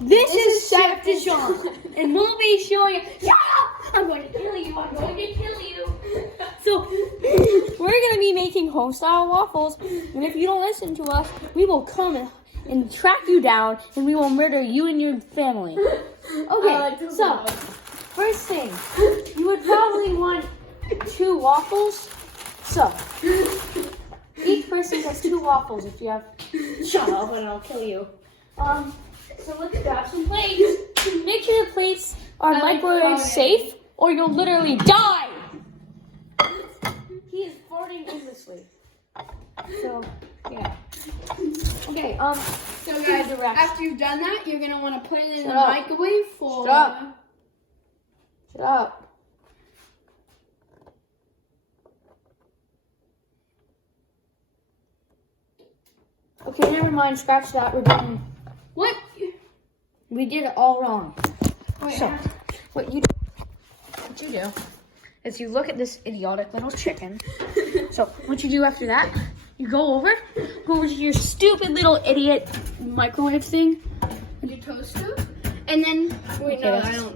This is Chef Deshaun, and we'll be showing you. Yeah! I'm going to kill you. I'm going to kill you. So, we're going to be making home-style waffles, and if you don't listen to us, we will come and track you down, and we will murder you and your family. Okay, so, first thing, you would probably want 2 waffles. So, each person gets 2 waffles if you have. Shut up and I'll kill you. So let's grab some plates. Make sure the plates are microwave safe or you'll literally die. He is farting endlessly. So, yeah. Okay, so guys, after you've done that, you're gonna want to put it in the microwave for... Shut up. Okay, never mind. Scratch that. We're done. What? We did it all wrong. Wait, so, what you do is you look at this idiotic little chicken. So, what you do after that, you go over to your stupid little idiot microwave thing. You toast it, and then wait, no, I don't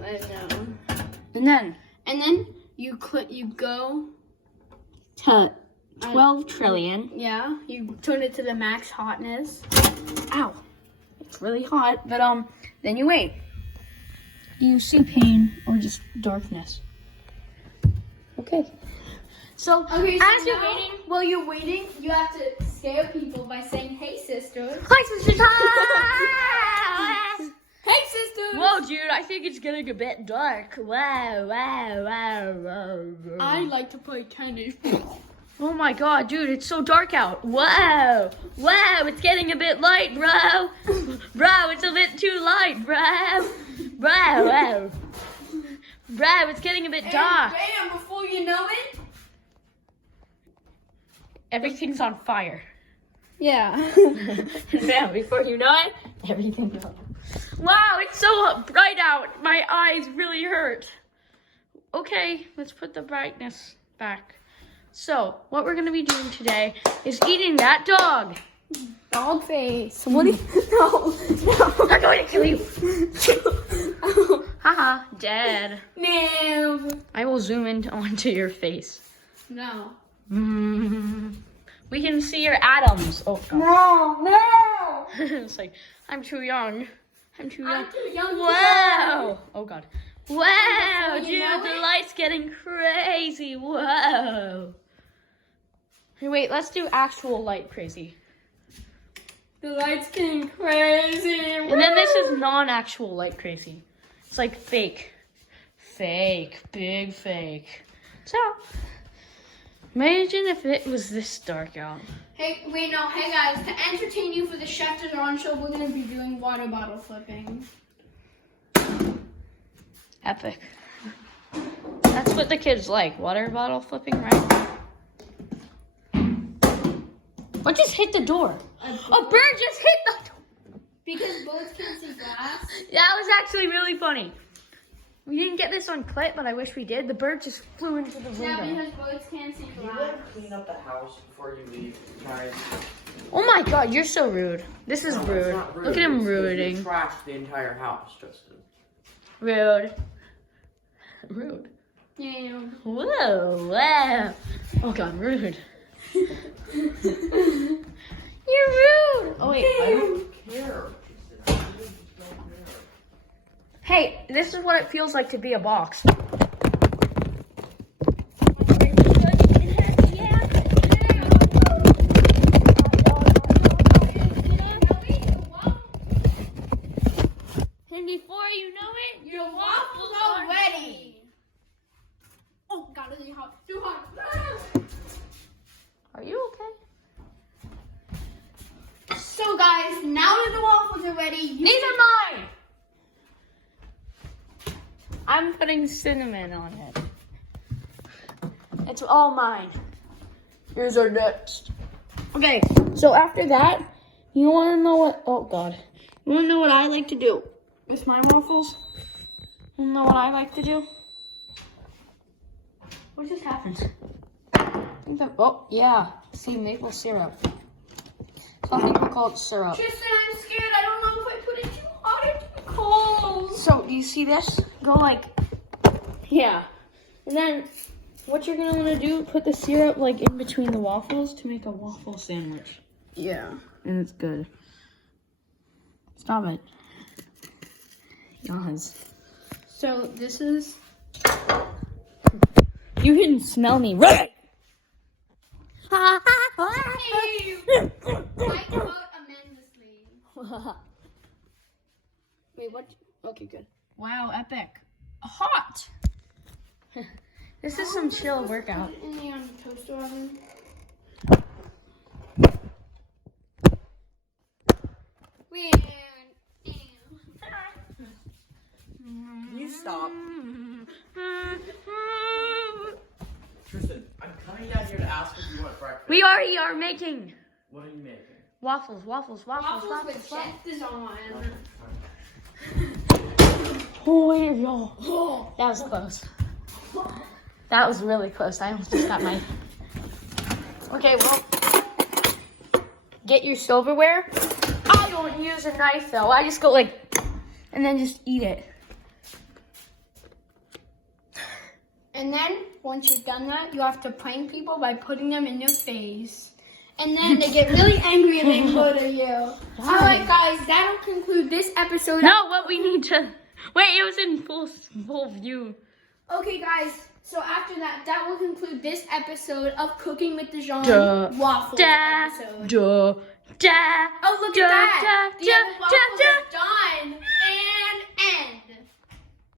know. And then you go to 12 trillion. Yeah, you turn it to the max hotness. Ow. It's really hot, but then you wait. Do you see pain or just darkness? Okay. So, as you're waiting, while you're waiting, you have to scare people by saying, "Hey, sisters." Hi, sisters. Hey, sisters. Whoa, dude, I think it's getting a bit dark. Wow. I like to play tennis. Oh my god, dude, it's so dark out. Wow, it's getting a bit light, bro. Bro, it's a bit too light, bro. Bro, it's getting a bit dark. And before you know it, everything's on fire. yeah. Yeah, before you know it, everything's on fire. Wow, it's so bright out. My eyes really hurt. Okay, let's put the brightness back. So, what we're going to be doing today is eating that dog. Dog face. What do you... No. I'm going to kill you. Haha, dead. No. I will zoom in onto your face. No. We can see your atoms. Oh, God. No. It's like, I'm too young. I'm too young. Wow. Wow. Oh, God. Wow, You dude, know the it? light's getting crazy. Whoa. Hey, wait, let's do actual light crazy. The light's getting crazy. And then this is non-actual light crazy. It's like fake. Fake. Big fake. So, imagine if it was this dark out. Hey guys, to entertain you for the Chef Deshaun show, we're going to be doing water bottle flipping. Epic. That's what the kids like. Water bottle flipping, right? What just hit the door? A bird just hit the door. Because birds can't see glass. That was actually really funny. We didn't get this on clip, but I wish we did. The bird just flew into the window. Yeah, because birds can't see Can you glass. clean up the house before you leave, guys? Oh my god, you're so rude. This is No, rude. it's not rude. Look at him You rooting. trashed the entire house, Justin. Rude. Rude. Yeah. Whoa, wow. Oh god, rude. You're rude. Oh wait. I don't care. Hey, this is what it feels like to be a box. And before you know it, Your waffles are ready. Oh god, it's too hot. Too hot. Are you okay? So guys, now that the waffles are ready, These are mine! I'm putting cinnamon on it. It's all mine. Yours are next. Okay, so after that, you want to know what... Oh, God. You want to know what I like to do with my waffles? You know what I like to do? What just happened? I think that... Oh, yeah. See, maple syrup. So I think we'll call it syrup. Tristan, I'm scared. I don't know if I put it too hot or too cold. you see this? Go like, yeah. And then what you're gonna wanna do, put the syrup like in between the waffles to make a waffle sandwich. Yeah. And it's good. Stop it. Yas. So this is. You can smell me, right? Hey, I vote amendlessly. Wait, what? Okay, good. Wow, epic. Hot. This is some chill workout. Put it in the toaster oven. You stop. Tristan, I'm coming down here to ask if you want breakfast. We already are making What are you making? waffles. Waffles with chef design. Oh, wait, yo. That was close. That was really close. I almost just got my... Okay, well, get your silverware. I don't use a knife, though. I just go like, and then just eat it. And then, once you've done that, you have to prank people by putting them in their face. And then they get really angry and they go to you. Alright guys, that'll conclude this episode. No, what we need to... Wait, it was in full view. Okay guys, so after that, that will conclude this episode of Cooking with Dijon Waffles episode. Oh, look at that. The waffles are done. And end.